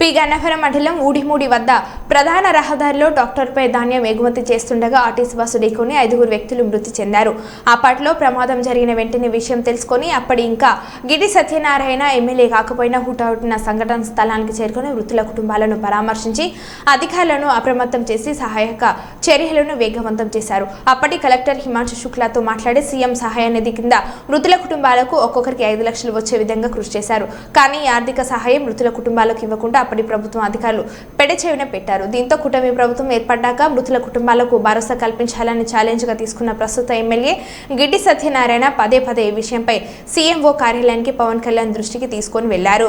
P Gannavaram మండలం ఊడిమూడి వద్ద ప్రధాన రహదారిలో డాక్టర్పై ధాన్యం ఎగుమతి చేస్తుండగా ఆర్టీసీ బస్సు ఢీకొని 5 వ్యక్తులు మృతి చెందారు. అప్పట్లో ప్రమాదం జరిగిన వెంటనే విషయం తెలుసుకొని అప్పటి ఇంకా గిడి సత్యనారాయణ ఎమ్మెల్యే కాకపోయినా హుటాహుటిన సంఘటన స్థలానికి చేరుకుని మృతుల కుటుంబాలను పరామర్శించి అధికారులను అప్రమత్తం చేసి సహాయక చర్యలను వేగవంతం చేశారు. అప్పటి కలెక్టర్ హిమాంశు శుక్లాతో మాట్లాడి సీఎం సహాయ నిధి కింద మృతుల కుటుంబాలకు ఒక్కొక్కరికి 5 లక్షలు వచ్చే విధంగా కృషి చేశారు. కానీ ఆర్థిక సహాయం మృతుల కుటుంబాలకు ఇవ్వకుండా అప్పటి ప్రభుత్వం అధికారులు పెడచెవిన పెట్టారు. దీంతో కూటమి ప్రభుత్వం ఏర్పడ్డాక మృతుల కుటుంబాలకు భరోసా కల్పించాలని ఛాలెంజ్ గా తీసుకున్న ప్రస్తుత ఎమ్మెల్యే గిడ్డి సత్యనారాయణ పదే ఈ విషయంపై సీఎంఓ కార్యాలయానికి పవన్ కళ్యాణ్ దృష్టికి తీసుకొని వెళ్లారు.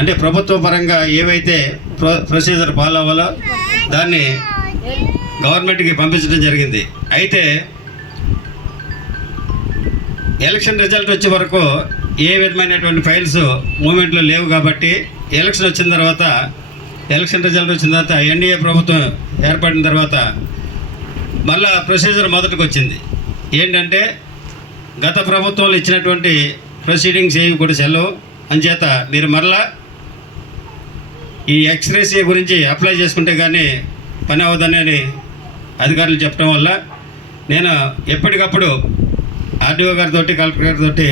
అంటే ప్రభుత్వ పరంగా ఏవైతే ప్రొసీజర్ ఫాలో అవ్వాలో దాన్ని గవర్నమెంట్కి పంపించడం జరిగింది. అయితే ఎలక్షన్ రిజల్ట్ వచ్చే వరకు ఏ విధమైనటువంటి ఫైల్స్ మూమెంట్లో లేవు కాబట్టి ఎలక్షన్ రిజల్ట్ వచ్చిన తర్వాత ఎన్డీఏ ప్రభుత్వం ఏర్పడిన తర్వాత మళ్ళా ప్రొసీజర్ మొదటికి వచ్చింది. ఏంటంటే గత ప్రభుత్వంలో ఇచ్చినటువంటి ప్రొసీడింగ్స్ ఏవి కూడా సెలవు అంచేత మీరు మరలా ఈ ఎక్స్గ్రేషియా గురించి అప్లై చేసుకుంటే కానీ పని అవ్వదని అధికారులు చెప్పడం వల్ల నేను ఎప్పటికప్పుడు ఆర్డీఓ గారితో కలెక్టర్ గారితో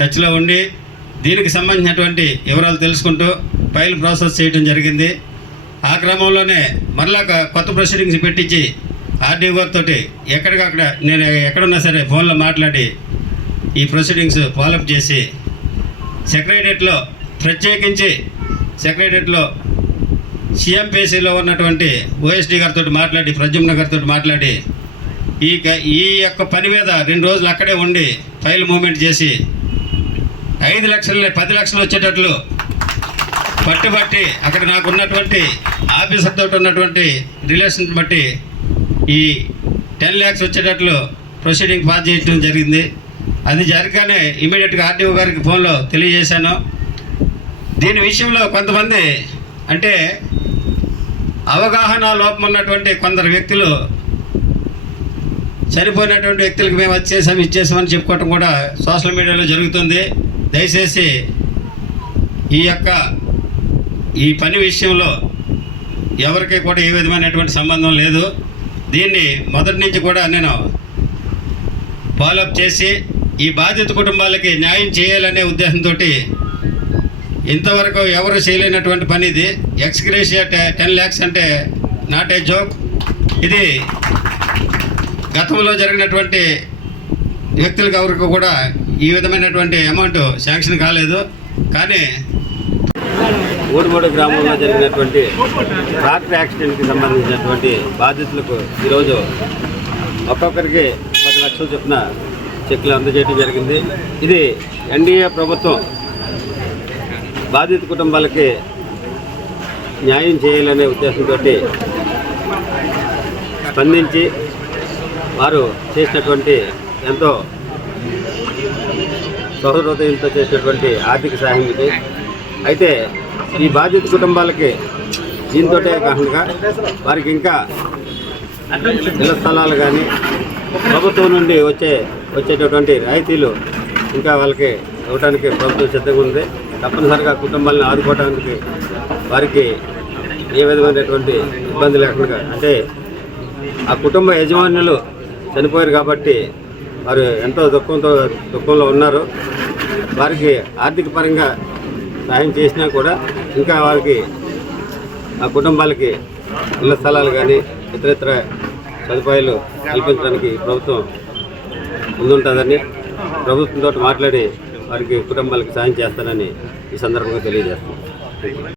టచ్లో ఉండి దీనికి సంబంధించినటువంటి వివరాలు తెలుసుకుంటూ ఫైల్ ప్రాసెస్ చేయడం జరిగింది. ఆ క్రమంలోనే మరలా కొత్త ప్రొసీడింగ్స్ పెట్టించి ఆర్డీఓ గారితో ఎక్కడికక్కడ నేను ఎక్కడున్నా సరే ఫోన్లో మాట్లాడి ఈ ప్రొసీడింగ్స్ ఫాలోఅప్ చేసి సెక్రటరియట్లో ప్రత్యేకించి సిఎంపీసీలో ఉన్నటువంటి ఓఎస్డీ గారితో మాట్లాడి ప్రద్యుమ్న గారితో మాట్లాడి ఈ యొక్క పని మీద 2 రోజులు అక్కడే ఉండి ఫైల్ మూవ్మెంట్ చేసి 5 లక్షలు 10 లక్షలు వచ్చేటట్లు పట్టుబట్టి అక్కడ నాకు ఉన్నటువంటి ఆఫీసర్ తోటి ఉన్నటువంటి రిలేషన్ బట్టి ఈ 10 lakhs వచ్చేటట్లు ప్రొసీడింగ్ పాస్ చేయడం జరిగింది. అది జరగానే ఇమీడియట్గా ఆర్డీఓ గారికి ఫోన్లో తెలియజేశాను. దీని విషయంలో కొంతమంది అంటే అవగాహన లోపం ఉన్నటువంటి కొందరు వ్యక్తులు చనిపోయినటువంటి వ్యక్తులకు మేము ఇచ్చేసామని చెప్పుకోవటం కూడా సోషల్ మీడియాలో జరుగుతుంది. దయచేసి ఈ పని విషయంలో ఎవరికి కూడా ఏ విధమైనటువంటి సంబంధం లేదు. దీన్ని మొదటి నుంచి కూడా నేను ఫాలోఅప్ చేసి ఈ బాధిత కుటుంబాలకి న్యాయం చేయాలనే ఉద్దేశంతో ఇంతవరకు ఎవరు చేయలేనటువంటి పని ఇది. ఎక్స్గ్రేషియా 10 lakhs అంటే నాట్ ఏ జోక్. ఇది గతంలో జరిగినటువంటి వ్యక్తులకు ఎవరికి కూడా ఈ విధమైనటువంటి అమౌంట్ శాంక్షన్ కాలేదు. కానీ ఊడిమూడి గ్రామంలో జరిగినటువంటి ట్రాక్టర్ యాక్సిడెంట్కి సంబంధించినటువంటి బాధితులకు ఈరోజు ఒక్కొక్కరికి 10 లక్షలు చొప్పున చెక్లు అందజేయడం జరిగింది. ఇది ఎన్డీఏ ప్రభుత్వం బాధిత కుటుంబాలకి న్యాయం చేయాలనే ఉద్దేశంతో స్పందించి వారు చేసినటువంటి ఎంతో సహృదయంతో చేసినటువంటి ఆర్థిక సహాయం ఇది. అయితే ఈ బాధిత కుటుంబాలకి దీంతో కాకుండా వారికి ఇంకా ఇళ్ల స్థలాలు కానీ ప్రభుత్వం నుండి వచ్చేటటువంటి రాయితీలు ఇంకా వాళ్ళకి ఇవ్వడానికి ప్రభుత్వం సిద్ధంగా ఉంది. తప్పనిసరిగా కుటుంబాలను ఆదుకోవడానికి వారికి ఏ విధమైనటువంటి ఇబ్బంది లేకుండా అంటే ఆ కుటుంబ యజమానులు చనిపోయారు కాబట్టి వారు ఎంతో దుఃఖంలో ఉన్నారు. వారికి ఆర్థిక పరంగా సహాయం చేసినా కూడా ఇంకా వారికి ఆ కుటుంబాలకి ఇళ్ల స్థలాలు కానీ ఇతర సదుపాయాలు కల్పించడానికి ప్రభుత్వం ముందుంటుందని ప్రభుత్వంతో మాట్లాడి వారికి కుటుంబాలకి సాయం చేస్తానని ఈ సందర్భంగా తెలియజేస్తున్నాను.